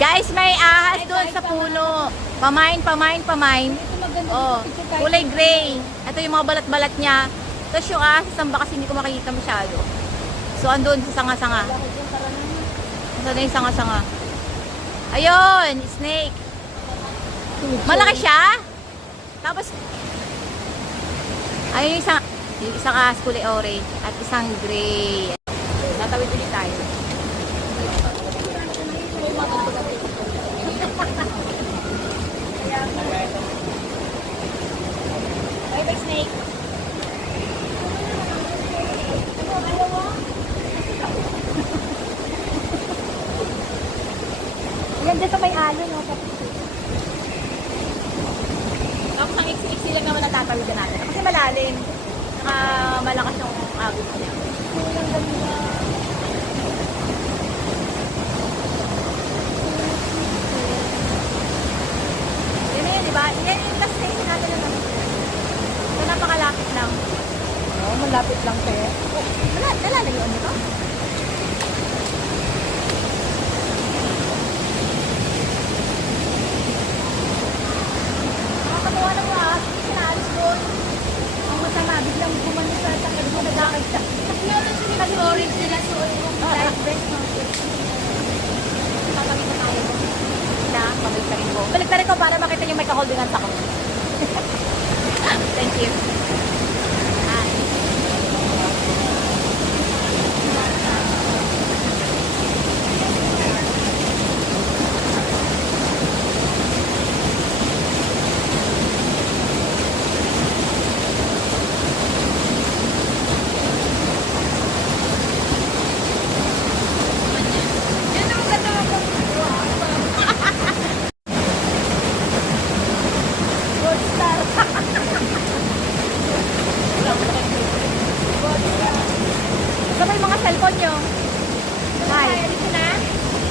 Guys, may ahas doon sa puno. Pamain. Oh, kulay gray. Ito yung mga balat-balat niya. Tapos yung ahas, samba kasi hindi ko makikita masyado. So, andun sa sanga-sanga. Ito na yung sanga-sanga. Ayun, snake. Malaki siya. Tapos, ayun yung isang ahas kulay orange at isang gray. Tatawid ulit tayo. Bye, snake. Yan dyan sa may alon, no? Tapos ang iksi-iksi lang naman natatawigan natin. Kasi malalim. Saka malakas yung agos niya. Yan na yun, diba? Yan yung last station natin na naman. So, napakalapit lang. Oo, malapit lang kayo. Nalalagyan mo to? Nakakatawa ng mga ahas. Sinaalis doon. Ang masama, biglang gumano sa sakit mo nagakay siya. Kasi orange nila suot yung light vest mo. Tatawid na tayo. Na, pabalik ko. Balik na rin ko para makita niyo may kaholdingan sa ko. Thank you. Hi. Sabay mga cellphone nyo. Hi.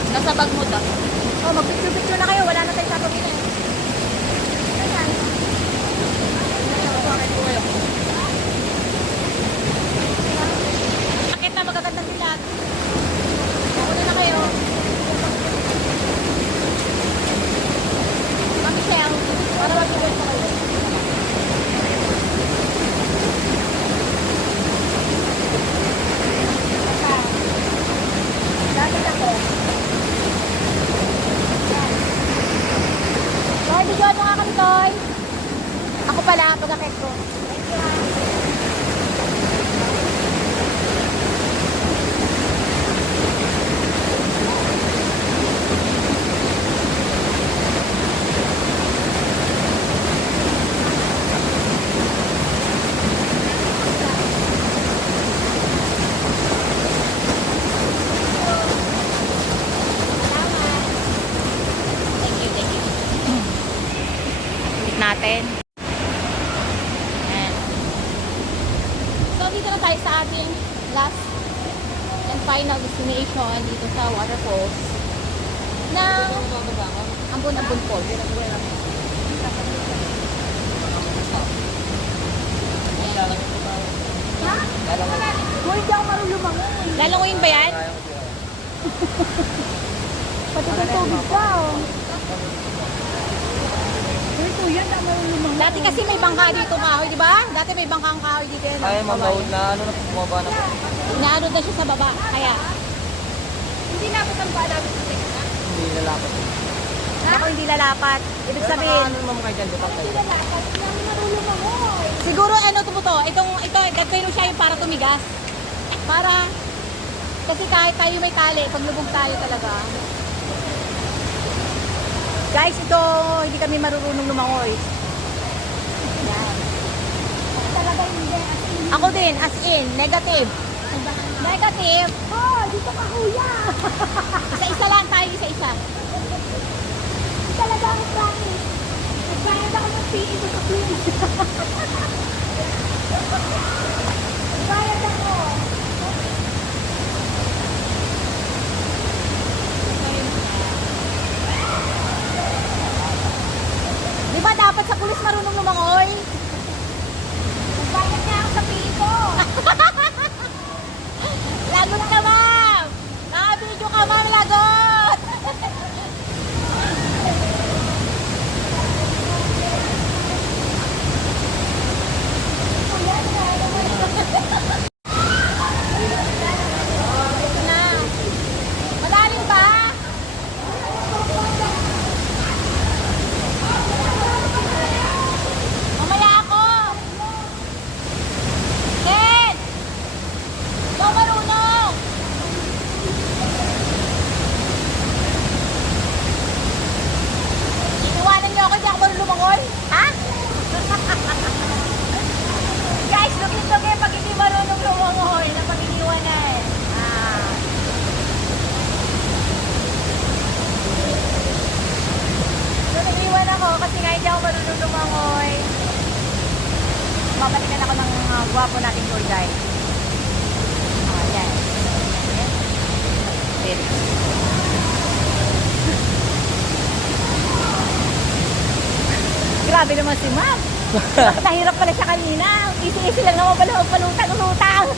Nasa bag mo to. Oh, mag-picture-picture na kayo. Wala na tayong tatawin eh. Bakit na magagandang dilag? Una na kayo. Michelle, para mag-iwan sa kayo. Lapit ako. Toy, bigyan mo nga kami, Toy. Ako pala, pag-akit ko. Thank you, ha. Natin. Ayan. So, dito na tayo sa ating last and final destination dito sa waterfalls ng Ambon-Ambon Falls. Ayan. Ha? Uy, hindi ako marunong lumangoy. Lalangoyin ba yan? Pati kung tubig ka, oh. Uy, kuya, hindi ako marunong lumangoy. Dati kasi may bangka dito kahoy, di ba? Dati may bangkang kahoy dito yan. Ay, ma'am, load na ano na bumaba na po. Naano na siya sa baba. Kaya, Hindi na ako ang balabit sa tekna. Hindi nalapat. ako hindi lalapat. Ibig sabihin, Ano ma'am kayo dyan, butang kayo? Lalakad, hindi ako marunong lumangoy. siguro ano to, ito, nagkaino siya yung para tumigas. Para, kasi kahit tayo may tali, paglubog tayo talaga. Guys, ito, hindi kami marunong lumangoy. Yan. Talaga hindi. Ako din, as in, negative. Negative. Oh, dito ka, kuya. Isa-isa lang tayo, isa-isa. Talaga ako promise. Nagbayad ako ng PE ko sa clinic. Nagbayad ako. Di ba dapat sa pulis marunong lumangoy? Nagbayad niya ako sa PE ko. Lagot ka, ma'am! Naka-video ka, ma'am, lagot! marunong lumangoy. Babalikan ako ng gwapo nating tour guide. Yan. Very good. Grabe naman si Ma'am. Nahirap pala siya kanina. Easy-easy lang naman pala magpalutang-lutang.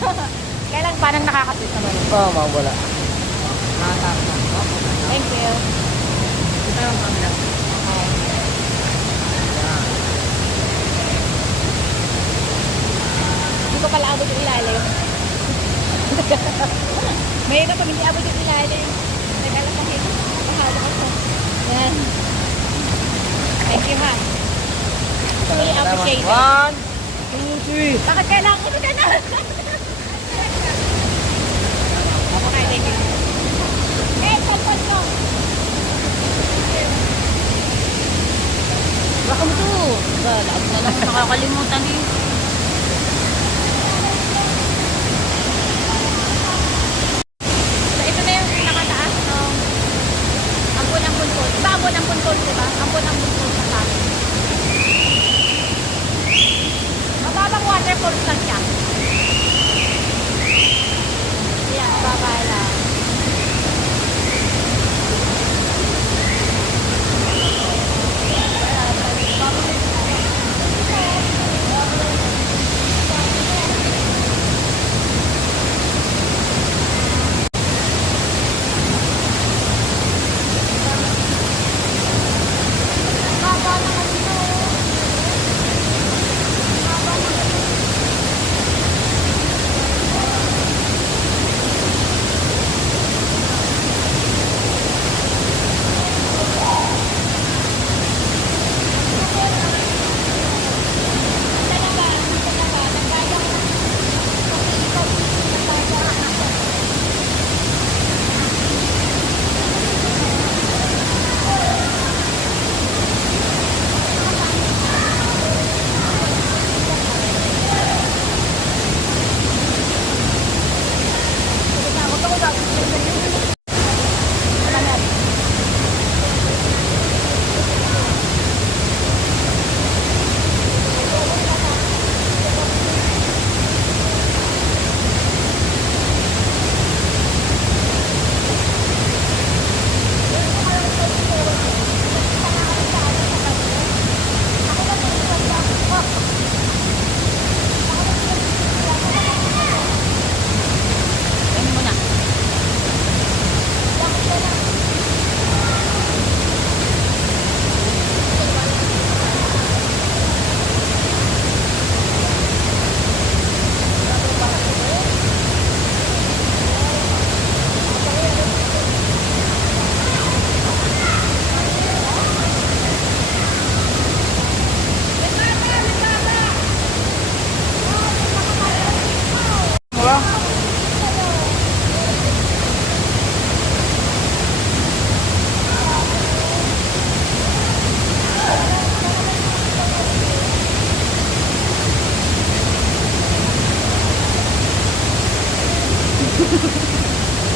Kaya lang parang nakakasit naman. Oo, mawala. Thank you. Ito yung camera. Hindi ko pala abot yung ilalim. Mahirap pag hindi abot yung ilalim. Nagkalat ang hito. Mahalo ko. Yan. Thank you, ma'am. Really appreciate it. 1, 2, 3. Bakit kailangan ko na na? Okay, thank you. Eh, pagpag ko. Baka mo to. Lahat na lang nakakalimutan eh. So, ito na yung pinakataas ng Ambon-Ambon. Diba Ambon-Ambon, diba? Ambon-Ambon sa taas. Mababang waterfalls lang siya. Yan, baba lang. Baba naman dito. Ano mo na?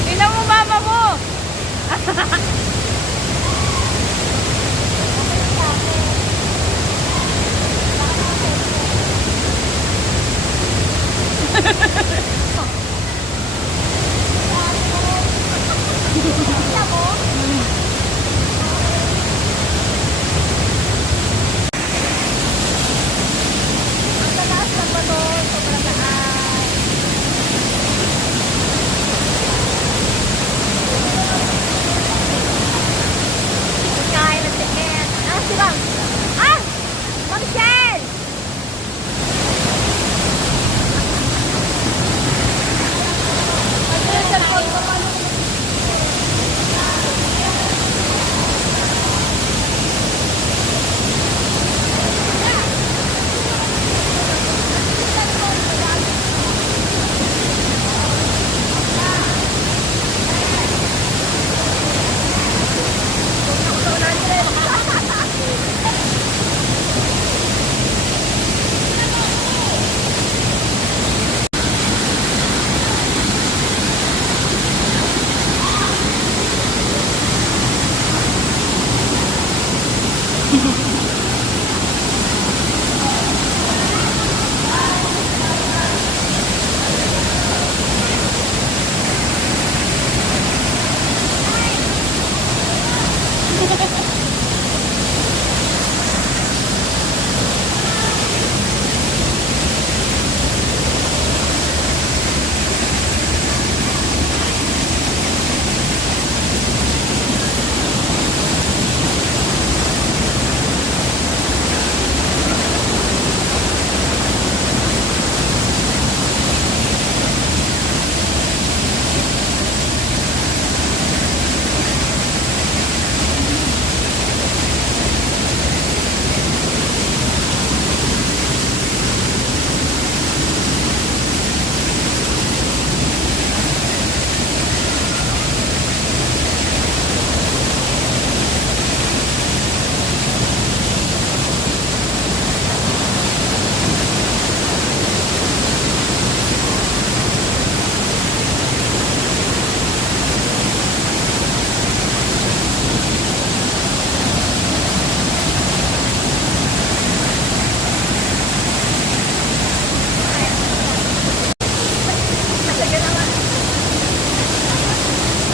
Tingnan mo mama mo! Ang taas na ba to? Sobrang taas. Kain ng tiket. Ah, si Ma'am. Ah! Ma'am Shell! Ano yung cellphone ko?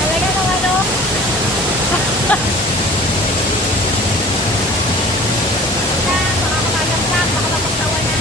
Talaga naman, oh. Baka kumagamgam, baka mapagtawa na.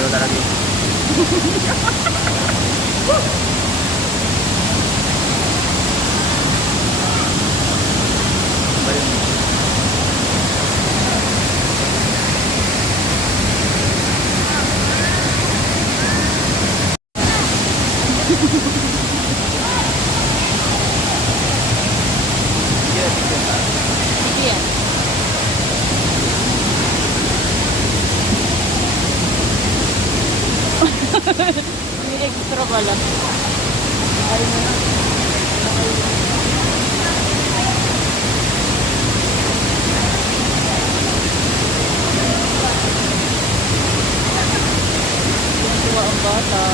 Layo talaga yun. Ba yun? Yan. May extra pala. Tuwa ang bata.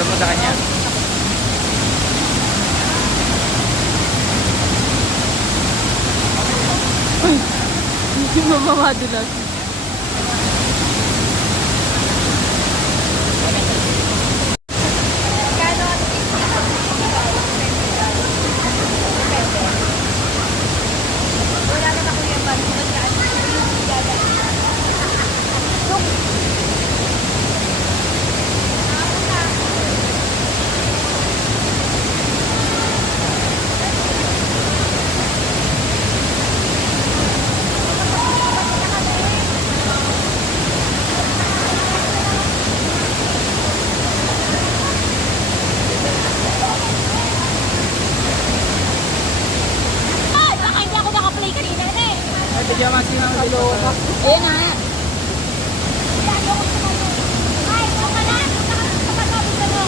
Gusto mo sa kanya? Hindi mo mamadulas. Ay, baka hindi ako nakaplay kanina na eh. Ay, bigyan mo si Mama dito. Ayan na. Ay, ito ka na. Nakakasabi ka mo.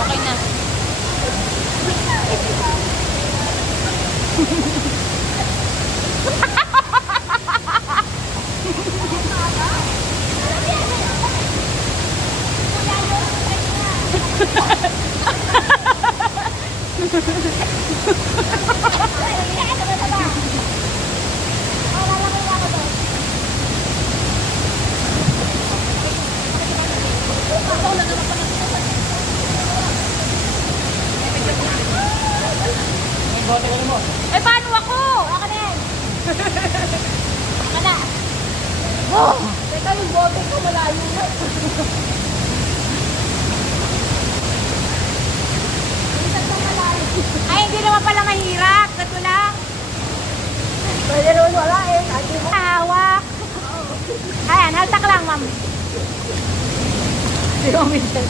Okay na. Eh, paano ako? Ako na yan. Ako na. Oh! Teka, yung bote ko malayo na. Minsan na malayo. Ay, hindi naman pala mahirap. Ito lang. Pwede naman wala eh. Ate mo. Hawak. Ayan, haltak lang, ma'am. Hindi mo minsan.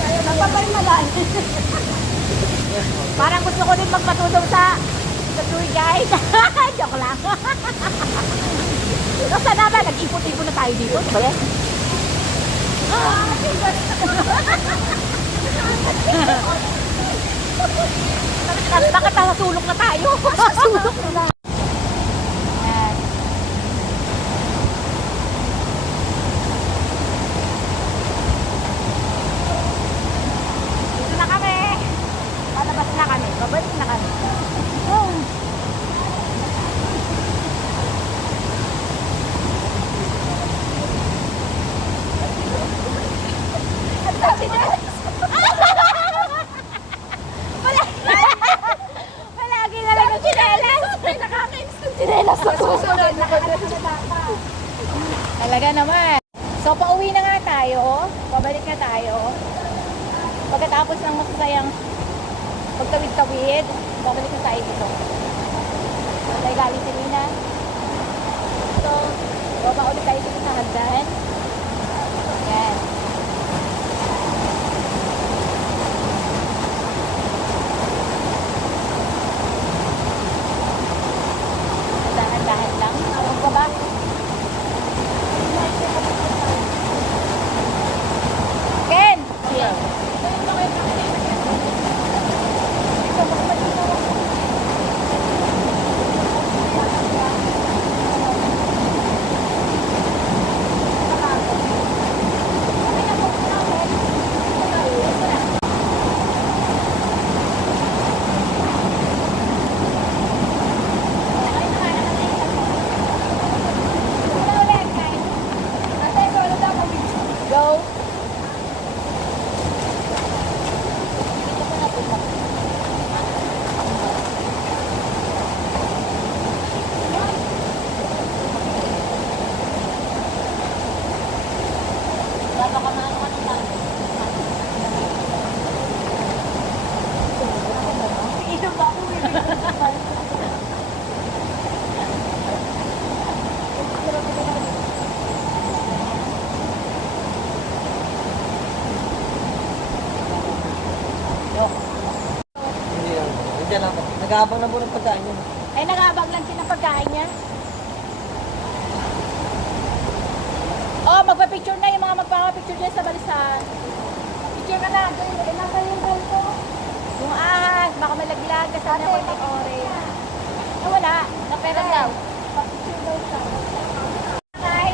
Kaya napapay malayo. Parang gusto ko din magpatulong sa tour guide. Joke lang. Kasi na ba, nag-ipot-ipot na tayo dito. Diba yan? Bakit nasa sulok na tayo? Sulok na lang. Ayan. Dito na kami. Palabas na kami. Babalik na kami. Oh. Talaga naman. So, pauwi na nga tayo. Pabalik na tayo. Pagkatapos ng masasayang pagtawid-tawid, babalik na tayo dito. Tayo galing si Nina. So, baba ulit tayo dito sa hagdan. Yan. Dahan-dahan lang. Ang baba. Ken! Yeah. Go. Hindi lang. Nandiyan lang po. Nag-aabang na po ng pagkain yun. Ay, nag-aabang lang siya ng pagkain niya. Oh, magpa-picture na yung mga magpapapicture dyan sa balisan. Picture ka na. Nasa yung ganito. Yung ahas, baka malaglag. Kasama ko yung orange. Wala. Naperan daw. Picture daw siya. Hi.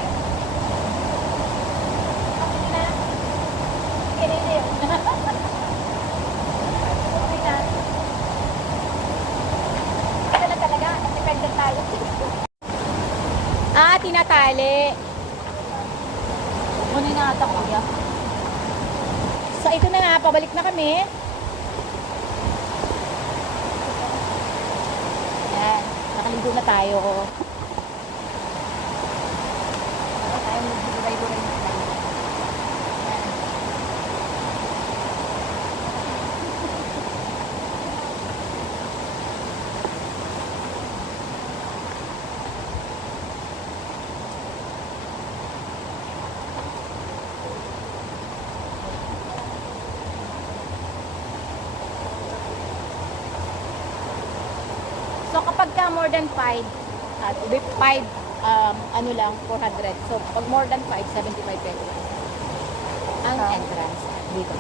Okay na. Kinilim. Okay na. Ito na talaga. Dependent tayo. Tinatali. Kunin na ata kuya. So ito na nga, pabalik na kami. Ayan, nakaligo na tayo. Baka tayo magburay-buray na tayo. Ayan. So kapag ka more than 5, at 5, ano lang, 400. So pag more than 5, 75 pesos. Ang entrance dito.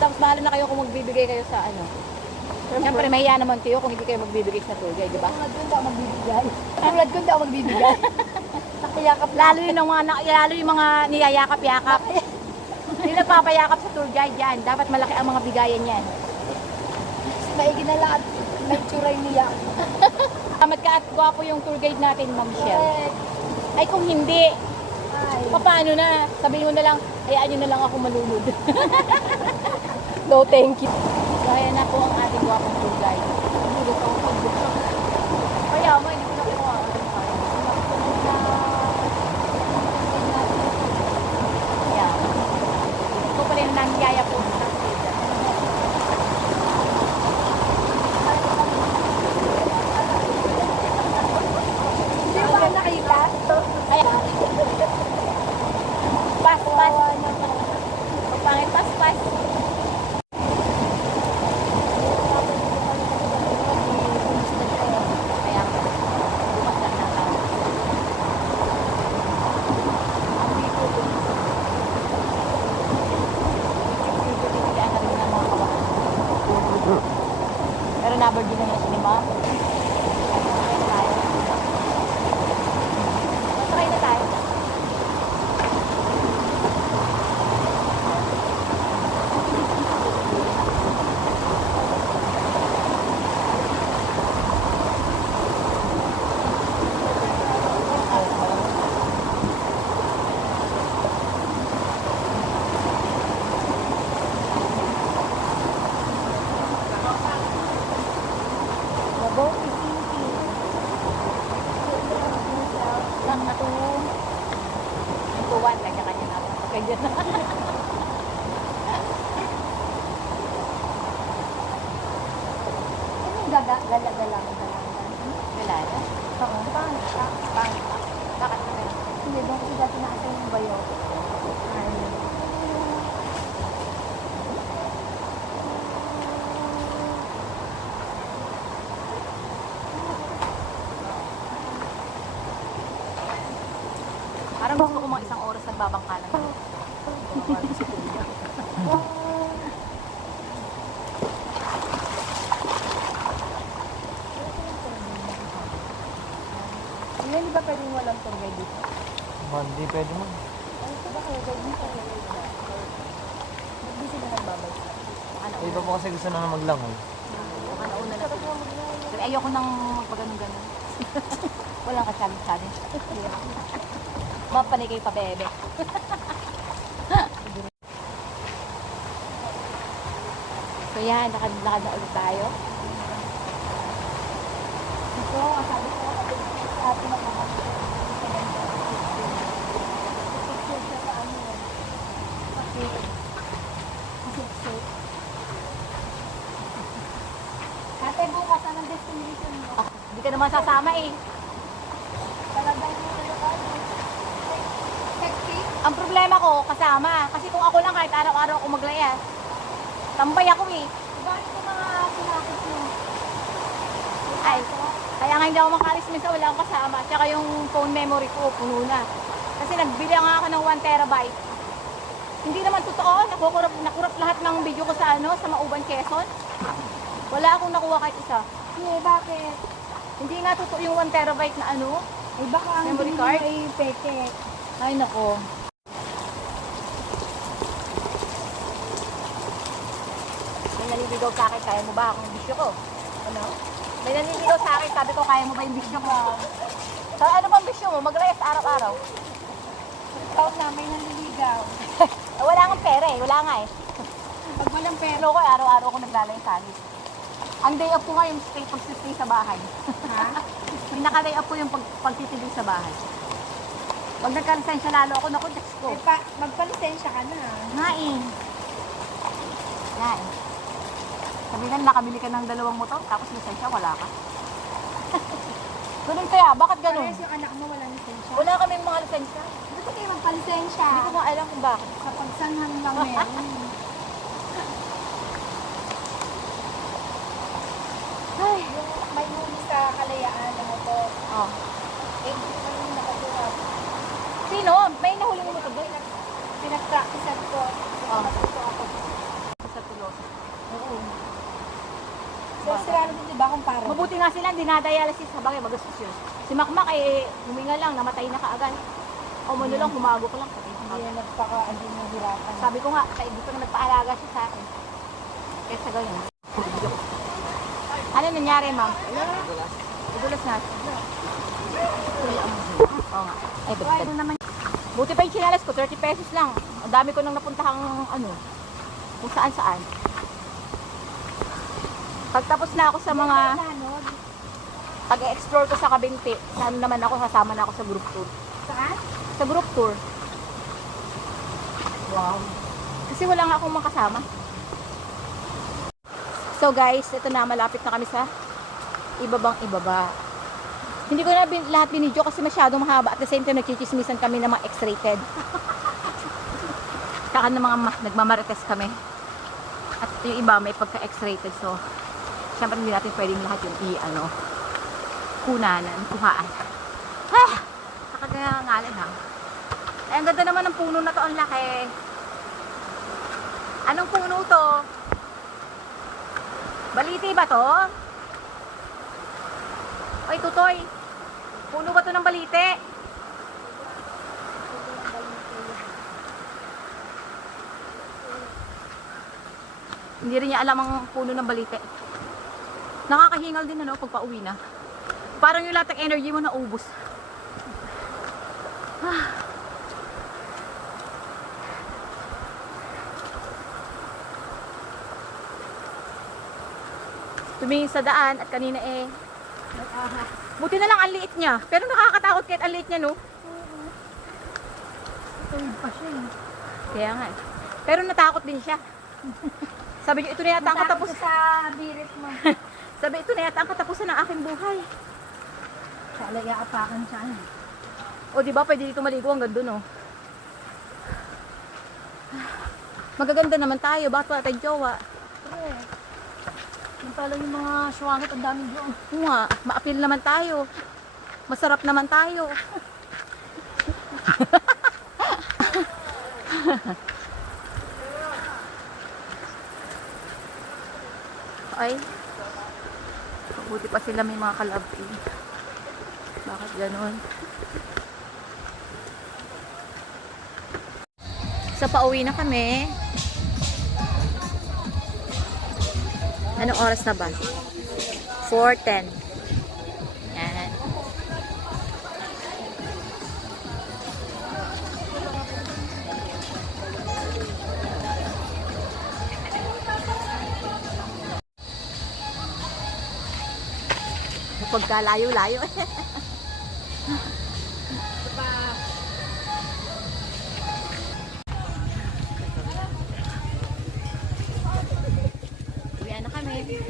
Tapos bahala na kayo kung magbibigay kayo sa ano. Siyempre, mahiya naman kayo kung hindi kayo magbibigay sa tour guide, di ba? Tulad ko hindi ako magbibigay. Tulad ko hindi ako magbibigay. Nakiyakap Lalo yung mga niyayakap-yakap. Hindi nagpapayakap sa tour guide yan. Dapat malaki ang mga bigayan yan. maigi na lahat. May tsuray niya. Salamat ka at gwapo yung tour guide natin, Ma'am Michelle. Correct. Ay kung hindi, Ay. paano na? Sabihin mo na lang, hayaan nyo na lang ako malunod. No, thank you. Kaya na po ang ating gwapong tour guide. Kaya mo, hindi ko nakuha. Kaya, ito pala yung nangyaya po sa Hindi ba nakita? Ayan. Pas. Pagpangit, pas. Ayan. 1, kanya-kanya na. Kanya na. Anong gala-gala? Galala? Oo, pangit ka. Bakit naman? Hindi, doon kasi dati nakasay yung bayo. Ay. Parang gusto ko mga isang oras nagbabangka lang. Hindi, di ba pwedeng walang tour guide dito? Hindi pwede mo. Ay, ito ba kayo guide dito? Hindi sila nagbabay. Eh, iba po kasi gusto na maglangoy. Nauna na sila. Pero ayoko nang magpaganon-ganon. Walang ka-challenge. Mapanay kayo pa, bebe. So yan, lakad na ulit tayo. Ito, sabi ko, sa atin na mga picture siya sa ano yun. Kasi Ate, bukas anong destination mo? Ah, hindi ka naman sasama eh. Talagang sexy? Ang problema ko, kasama. Kasi kung ako lang kahit araw-araw ako maglayas, tambay ako eh. Bakit yung mga pinakit mo? Ay, kaya nga hindi ako makalis minsan wala akong kasama. Tsaka yung phone memory ko, puno na. Kasi nagbili nga ako ng 1 terabyte. Hindi naman totoo, nakurap lahat ng video ko sa sa Mauban, Quezon. Wala akong nakuha kahit isa. Eh, bakit? Hindi nga totoo yung 1 terabyte na Eh, baka ang Memory binili card? mo ay peke. Ay nako. May naliligaw sa akin, kaya mo ba akong bisyo ko? Ano? May naliligaw sa akin, sabi ko, kaya mo ba yung bisyo ko? So, ano bang bisyo mo? Maglayas araw-araw. Ikaw na, may nanliligaw. Wala akong pera eh, wala nga eh. Pag walang pera. Pero ko, araw-araw ako naglalay sa alis. Ang day off ko nga yung pag-stay sa bahay. Ha? Pinaka-day off ko yung pagtitilig sa bahay. Pag nagka-lisensya lalo ako, naku, Diyos ko. Eh, magpalisensya ka na. Nain. Nain. Sabi nga, nakabili ka ng 2 motor, tapos lisensya, wala ka. Ganun kaya, bakit ganun? Parehas yung anak mo walang lisensya. Wala kami mga lisensya. Gusto kayo magpalisensya. Hindi ko nga alam kung bakit. Sa pagsanhan lang meron. Ay, Yung may huli sa kalayaan na motor. oh. Eh, hindi ko yung nakatulad. Sino? May nahuli mo motor doon? Pinag-practicean ko. Oh. Matuto ako. Sa tulos. Oo. So, sila din, di ba, kung parang? Mabuti nga sila, dinadialysis sa bagay, magastos yun. Si Makmak eh, huminga lang, namatay na kaagad. O ano lang, humago ko lang. Hindi na hindi na hirapan. Sabi ko nga, hindi pa nagpaalaga siya sa akin. Kaya sa ganyan. Ano nangyari, ma'am? Igulas na. Oo nga. Ay, ba't naman. Buti pa yung chinalas ko, 30 pesos lang. Ang dami ko nang napuntahang kung saan-saan. Pagtapos na ako sa mga pag-explore ko sa Kabinti, saan naman ako, kasama na ako sa group tour. Saan? Sa group tour. Wow. Kasi wala nga akong makasama. So guys, ito na, malapit na kami sa ibabang ibaba. Hindi ko na lahat binidyo kasi masyadong mahaba. At the same time, nagchichismisan kami ng mga X-rated. Saka ng mga nagmamarites kami. At yung iba may pagka-X-rated. So, syempre hindi natin pwedeng lahat yung kuhaan. Nakagangalan ha. Ay, ang ganda naman ng puno na to, ang laki. Anong puno to? Baliti ba to? Oy, tutoy. Puno ba to ng baliti? Hindi rin niya alam ang puno ng baliti. Nakakahingal din pag pauwi na. Parang yung lahat ng energy mo naubos. Tumingin sa daan at kanina buti na lang ang liit niya. Pero nakakatakot kahit ang liit niya, no? Ito Tuwid pa siya eh. Kaya nga eh. Pero natakot din siya. Sabi niyo, ito na yata ang Takot katapos. ka sa biris mo. Sabi, ito na yata ang katapusan ng aking buhay. Sa alay aapakan siya. O, di ba, pwede dito maligo hanggang dun, oh. Magaganda naman tayo. Bakit wala tayong jowa? Pre. Yung pala yung mga sywangat, ang daming doon. Oo nga, maapil naman tayo. Masarap naman tayo. Ay, buti pa sila may mga kalabi. Bakit ganon? So, pauwi na kami. Anong oras na ba? 4:10. Yan. Pagkalayo-layo. Uwian na kami. Try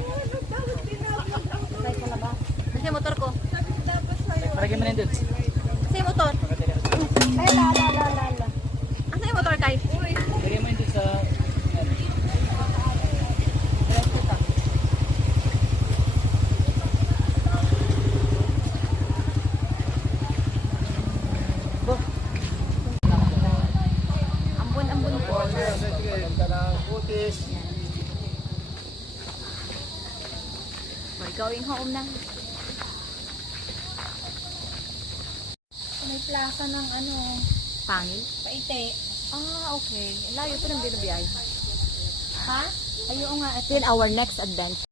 ko na ba? Kasi yung motor ko. Paragyan mo na yun doon. Kasi yung motor. Ay, la. Asa yung motor, Kai? Lagyan mo yun doon sa... Ambon po. We're going home na. May plaza ng ano, Pangil? Paite. Ah, okay. Layo ito ng binubiyay. Ha? Ayun nga. Then our next adventure.